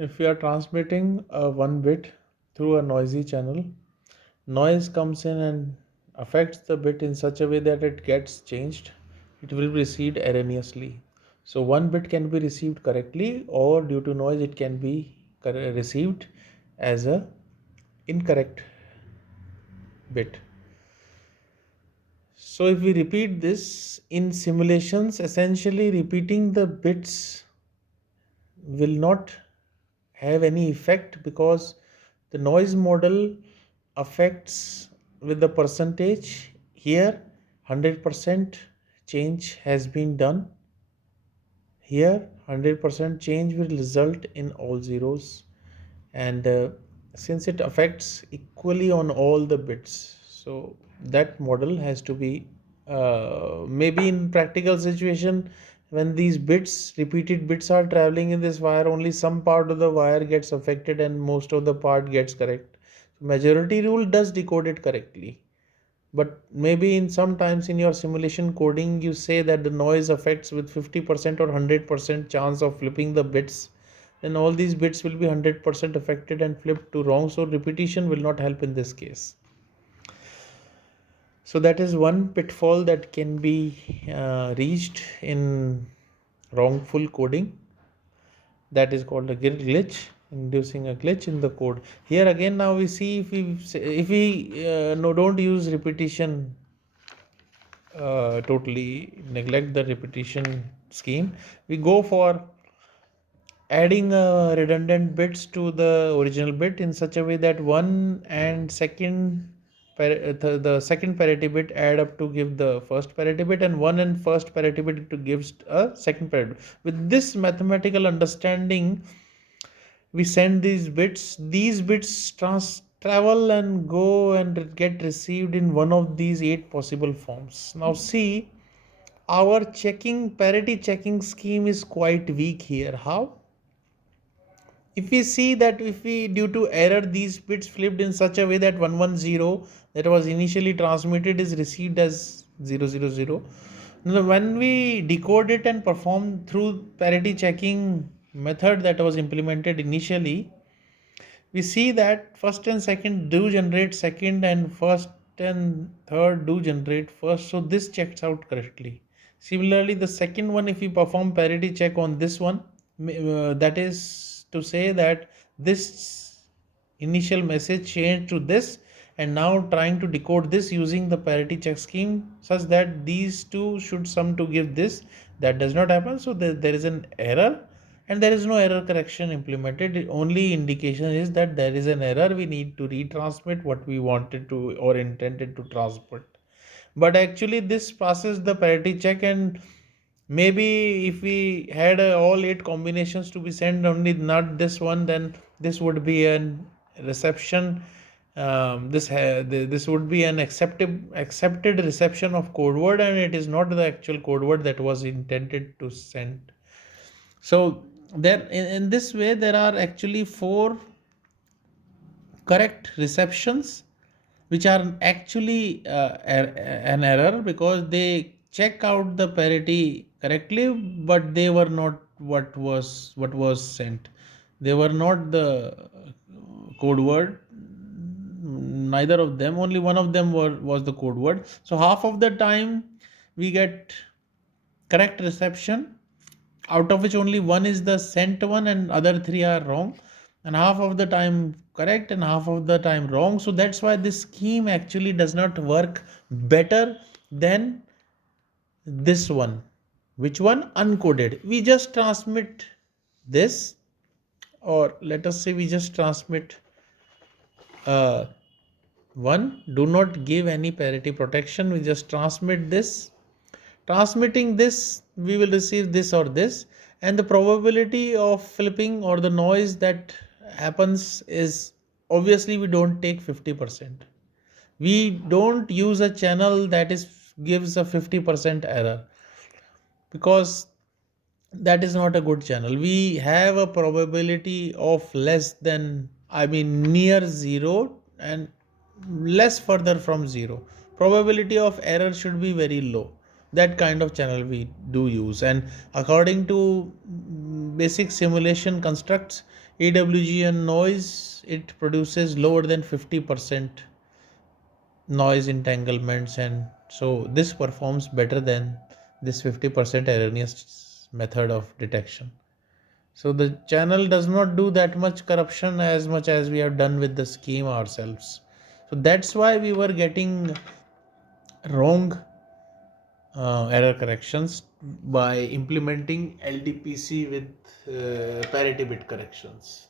If we are transmitting one bit through a noisy channel, noise comes in and affects the bit in such a way that it gets changed. It will be received erroneously. So one bit can be received correctly, or due to noise it can be received as a incorrect bit. So if we repeat this in simulations, essentially repeating the bits will not have any effect, because the noise model affects with the percentage. Here 100% change has been done. Here 100% change will result in all zeros, and since it affects equally on all the bits, so that model has to be maybe in practical situation, when these bits, repeated bits, are traveling in this wire, only some part of the wire gets affected and most of the part gets correct. Majority rule does decode it correctly, but maybe in sometimes in your simulation coding you say that the noise affects with 50% or 100% chance of flipping the bits, then all these bits will be 100% affected and flipped to wrong, so repetition will not help in this case. So that is one pitfall that can be reached in wrongful coding. That is called a glitch, inducing a glitch in the code. Here again, now we see, if we no, don't use repetition, totally neglect the repetition scheme, we go for adding redundant bits to the original bit in such a way that one and second the second parity bit add up to give the first parity bit, and one and first parity bit to gives a second parity bit. With this mathematical understanding, we send these bits travel and go and get received in one of these 8 possible forms. Now see, our parity checking scheme is quite weak here. How? If we see that, if we, due to error, these bits flipped in such a way that 110 that was initially transmitted is received as 000. Now when we decode it and perform through parity checking method that was implemented initially, we see that first and second do generate second, and first and third do generate first, so this checks out correctly. Similarly, the second one, if we perform parity check on this one, that is to say that this initial message changed to this, and now trying to decode this using the parity check scheme such that these two should sum to give this, that does not happen, so there is an error, and there is no error correction implemented. The only indication is that there is an error, we need to retransmit what we wanted to or intended to transmit. But actually this passes the parity check, and maybe if we had all 8 combinations to be sent, only not this one, then this would be an reception. This would be an accepted reception of code word, and it is not the actual code word that was intended to send. So there, in this way, there are actually 4 correct receptions which are actually an error, because they check out the parity correctly, but they were not what was sent. They were not the code word. Neither of them. Only one of them was the code word. So half of the time we get correct reception, out of which only one is the sent one and other 3 are wrong, and half of the time correct and half of the time wrong. So that's why this scheme actually does not work better than this one. Which one? Uncoded. We just transmit this, or let us say we just transmit uh, one, do not give any parity protection, we just transmit this. Transmitting this, we will receive this or this, and the probability of flipping or the noise that happens is, obviously we don't take 50%. We don't use a channel that is gives a 50% error, because that is not a good channel. We have a probability of less than, I mean near zero, and less further from zero. Probability of error should be very low. That kind of channel we do use, and according to basic simulation constructs, EWG and noise, it produces lower than 50% noise entanglements, and so this performs better than this 50% erroneous method of detection. So the channel does not do that much corruption as much as we have done with the scheme ourselves. So that's why we were getting wrong error corrections by implementing LDPC with parity bit corrections.